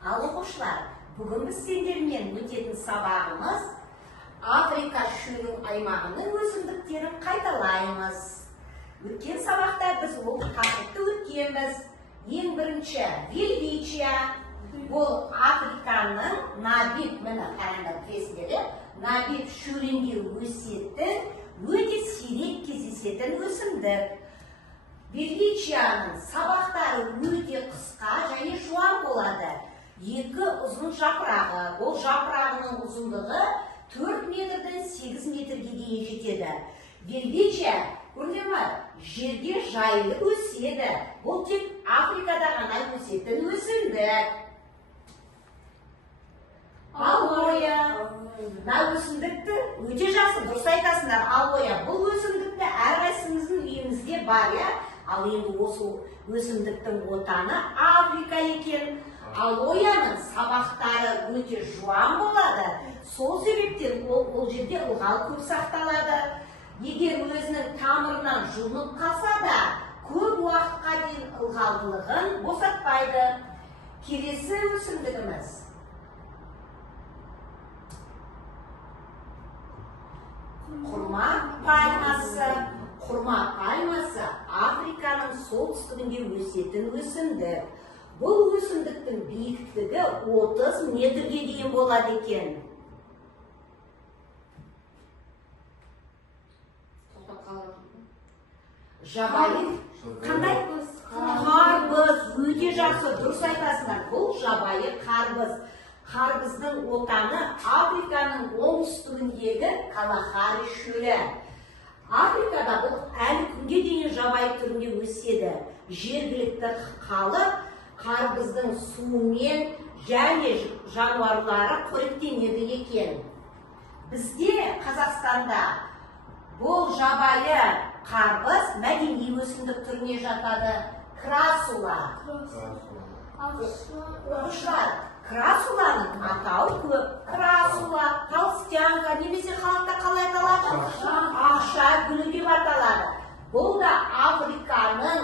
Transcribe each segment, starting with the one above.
Ал оқушылар, бүгін біз сендермен өтетін сабағымыз Африка шөлінің аймағының өсімдіктерін қайталаймыз. Өткен сабақта біз ол тақырыпты өткенбіз. Ең бірінші величия. Бұл Африканың Намиб, міне қараңдар білесіздер, Намиб шөлінде өсетін, өте сирек кездесетін өсімдік. Величияның сабақтары өте қысқа және жуан болады. Екі ұзын жапырағы. Ол жапырағының ұзындығы 4 метрден 8 метрге дейін жетеді. Величия, көрдіңдер ме? Жерде жайлы өседі. Бұл тек Африкада ғана өсетін өсімдік. Алоя. Мына өсімдікті өте жақсы, дұрыс айтасыңдар. Алоя. Бұл өсімдікті әрқайсымыздың үйімізде бар, иә? Ал енді осы өсімдіктің отаны Африка екен. Алояның сабақтары өте жуан болады. Сол себептен ол жерде ылғал көп сақталады. Егер өзінің тамырынан жұлынып қалса да, көп уақытқа дейін ылғалдылығын босатпайды. Келесі өсімдігіміз. Құрма пальмасы. Құрма пальмасы Африканың солтүстігінде өсетін өсімдік. Бұл өсімдіктің биіктігі 30 метрге дейін болады екен. Жабайы қандай? Қарбыз. Өте жақсы, дұрыс айтасыңдар. Бұл жабайы қарбыз. Қарбыздың отаны Африканың оңтүстігіндегі Калахари шөлі. Африкада бұл әлі күнге дейін жабайы түрінде өседі. Жергілікті халық қарбыздың суымен және жануарлары қоректенеді екен. Бізде Қазақстанда бұл жабайы қарбыз мәдени өсімдік түріне жатады. Красула. Оқушылар, красуланың атауы көп. Красула, толстянка, немесе халықта қалай аталады? Ақша гүлі деп аталады. Бұл да Африканың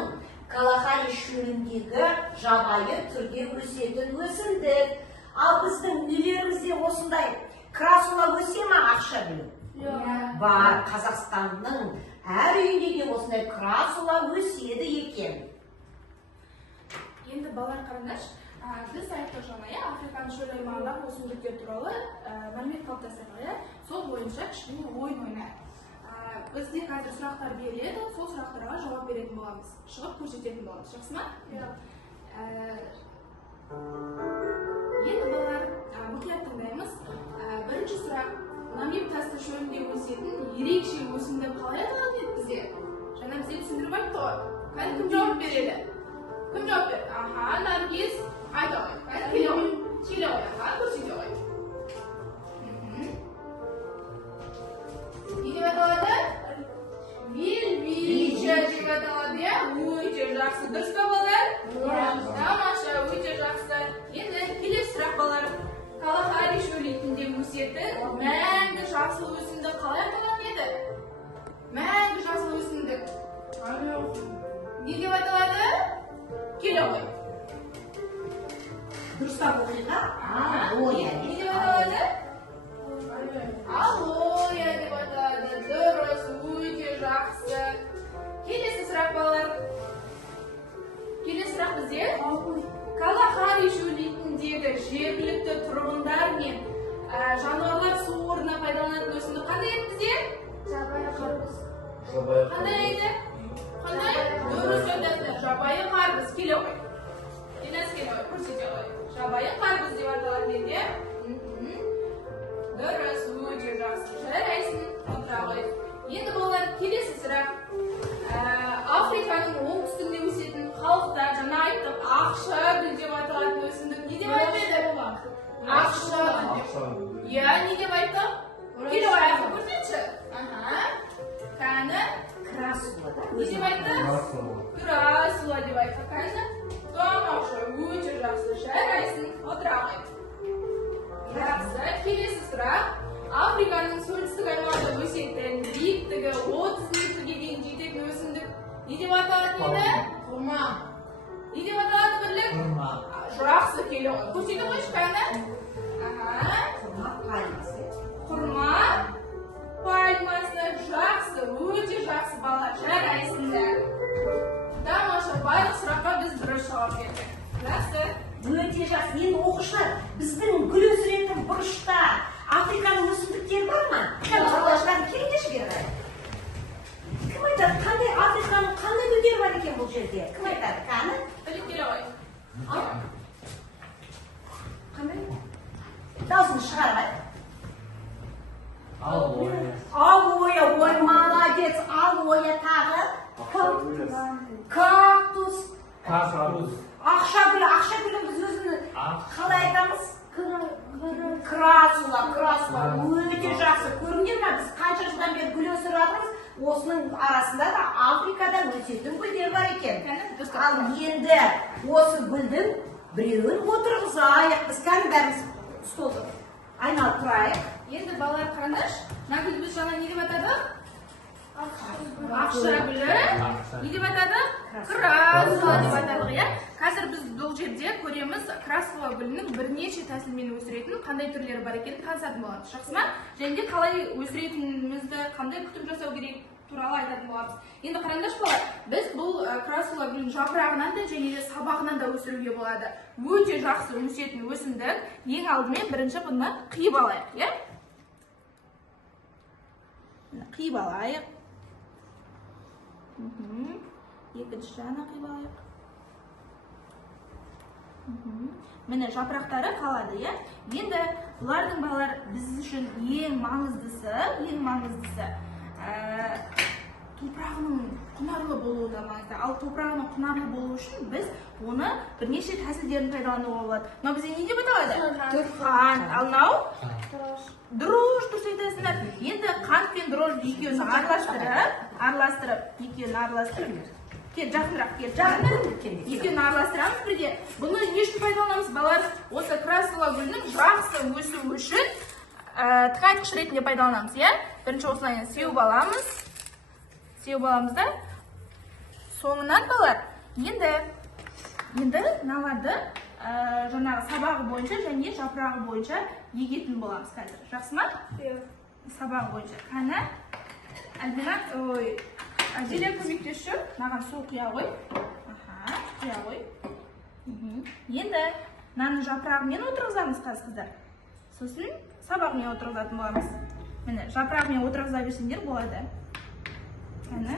Калахари шөліндегі жабайы түрде өсетін өсімдік. Ал біздің үйлерімізде осындай красула өсе ме, ақша гүлі? Бар, Қазақстанның әр үйінде де осындай красула өседі екен. Енді балалар қараңдаршы, біз айттық жаңа, Африканың шөл аймағындағы өсімдіктер туралы мәлімет қалыптастырдық. Сол бойынша кішкене ойын ойнайық. Бізде қазір сұрақтар беріледі, сол сұрақтарға жауап беретін боламыз, шығып көрсететін боламыз. Жақсы ма? Енді балалар, мұқият тыңдаймыз. Бірінші сұрақ, Намиб тасты шөлінде өсетін ерекше өсімдік қалай аталады еді бізде? Жаңа бізде түсіндіріп айтты ғой. Қайда кім жауап береді? Кім жауап береді? Наргиз, айта ғой. Қайда келе ғой? Келе ғой, көрсете ғой. Не деп аталады? Величия деп аталады, иә? Өте жақсы. Дұрыс па балалар? Тамаша, өте жақсы. Енді келесі сұрақ балалар. Калахари шөлінде өсетін мәңгі жасыл өсімдік қалай аталады еді? Мәңгі жасыл өсімдік. Не деп аталады? Келе ғой. Дұрыстап оқиға? Алоя. Не деп аталады? Алоя деп аталады. Дұрыс, өте жақсы. Келесі сұрақ балалар. Келесі сұрақ бізде. Калахари шөліндегі жергілікті тұрғындар мен жануарлар су орнына пайдаланатын өсімдік қандай еді бізде? Жабайы қарбыз. Қандай еді? Қандай? Дұрыс айтасыңдар. Жабайы қарбыз. Келе ғой. Келесі келе ғой, көрсете ғой. Жабайы қарбыз деп аталады еді. Дұрыс, өте жақсы. Жарайсың. Отыра ғой. Енді балалар, келесі сұрақ. Африканың оңтүстігінде өсетін халықтар, жаңа айттық, ақша гүл деп аталатын өсімдік. Не деп айтты? Ақша гүл. Иә, не деп айтты? Келе ғой, аяққа көрсетші. Кәні? Красула. Не деп айтты? Красула деп айтты. Кәні? Тамаша, өте жақсы. Жарайсың. Отыра ғой. Жақсы. Келесі сұрақ. Африканың солтүстік аймағында өсетін биіктігі 30 метрге дейін жететін өсімдік не деп аталады еді? Құрма. Не деп аталады бірлік? Жақсы, келе көрсетіп қойшы қане. Құрма пальмасы. Құрма пальмасы жақсы, өте жақсы бала, жарайсыңдар. Тамаша, барлық сұраққа біз дұрыс жауап бердік. Жақсы. Өте жақсы. Енді оқушылар, біздің гүл өсіретін бұрышта Африканың өсімдіктері бар ма? Қалашыларын келіңдерші бері қарай. Кім айтады, қандай Африканың қандай гүлдері бар екен бұл жерде? Кім айтады? Қаны? Біліп келе ғой. Қандай? Даусын шығармай. Алоэ. Алоэ, ой, молодец. Алоэ тағы. Кактус. Ақша гүлі біз өзіні қалай айтамыз? Красула. Өте жақсы. Көріңдер ма, біз қанша жылдан бері гүл өсіріп жатырмыз, осының арасында да Африкада өсетін гүлдер бар екен. Ал енді осы гүлдің біреуін отырғызайық. Біз кәдімгі бәріміз столды айналып тұрайық. Енді балалар қараңдаршы, мына гүлді біз жаңа не деп атадық? Ақша гүлі. Не деп атадық? Красула деп атадық, иә? Қазір біз бұл жерде көреміз красула гүлінің бірнеше тәсілмен өсіретін қандай түрлері бар екенін танысатын боламыз. Жақсы ма? Және де қалай өсіретінімізді, қандай күтім жасау керек туралы айтатын боламыз. Енді қараңдаршы балалар, біз бұл красула гүлін жапырағынан да және де сабағынан да өсіруге болады. Өте жақсы өсетін өсімдік. Ең алдымен бірінші бұны қиып алайық, иә? Қиып алайық. Екінші жағына қиып алайық. Міне жапырақтары қалады, иә? Енді бұлардың балалар біз үшін ең маңыздысы топырағының құнарлы болуы маңызды. Ал топырағының құнарлы болуы үшін біз оны бірнеше тәсілдерін пайдалануға болады. Мынау бізде не деп аталады? Қант. Ал мынау? Дрож, дұрыс айтасыңдар. Енді қант пен дрож екеуін араластырып, кел, жақынырақ, екеуін араластырамыз бірге. Бұны не үшін пайдаланамыз? Балалар, осы красула гүлінің жақсы өсуі үшін тықайқыш ретінде пайдаланамыз, иә? Бірінші осылай сеуіп аламыз да. Соңынан балалар, енді мыналарды жаңағы сабағы бойынша және жапырағы бойынша егетін боламыз қазір. Жақсы ма? Сабағы бойынша. Қана, Әлбина көмектесші. Маған су құя ғой. Құя ғой. Енді мынаны жапырағымен отырғызамыз қыздар. Сосын сабағымен отырғызатын боламыз. Міне, жапырағымен отырғыза берсеңдер болады. Қана.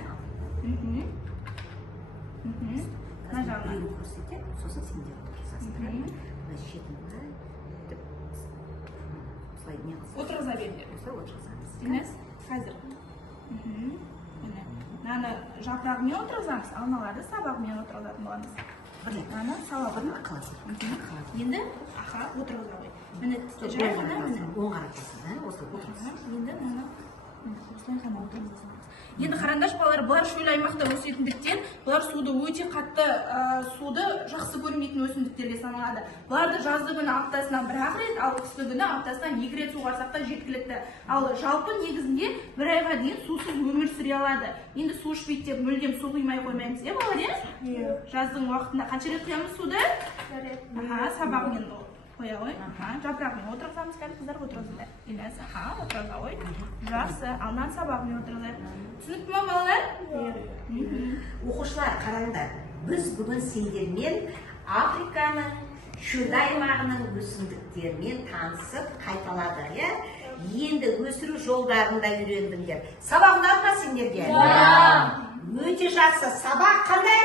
Мына жағынан. Сосын сендер отырғызасыңдар. Отырғыза беріңдер. Емес, қазір. Мынаны жапырағымен отырғызамыз, ал мыналарды сабағымен отырғызатын боламыз. Мынаны сабағын қаласың. Енді отырғыза ғой. Міне жай ғана оң қаратасың, осылай отырғызасың. Енді мына осылай ғана отырғызасың. Енді қараңдаршы балалар, бұлар шөл аймақта өсетіндіктен, бұлар өте қатты суды жақсы көрмейтін өсімдіктерге саналады. Бұларды жазды күні аптасына бір-ақ рет, ал қысты күні аптасына 2 рет суғарсақ та жеткілікті. Ал жалпы негізінде бір айға дейін сусыз өмір сүре алады. Енді су ішпейді деп мүлдем су құймай қоймаймыз, иә балалар, иә? Жаздың уақытында қанша рет құямыз суды? Сабағымен қоя ғой. Жапырағымен отырғызамыз, қыздар отырғызыңдар. Отырғыза ғой. Жақсы, алдан сабағымен отырғызайық. Түсінікті ма балалар? Оқушылар, қараңдар, біз бүгін сендермен Африканың шөл аймағының өсімдіктерімен танысып қайталадық, иә? Енді өсіру жолдарында үйрендіңдер. Сабақ ұнады ма сендерге? Өте жақсы. Сабақ қандай?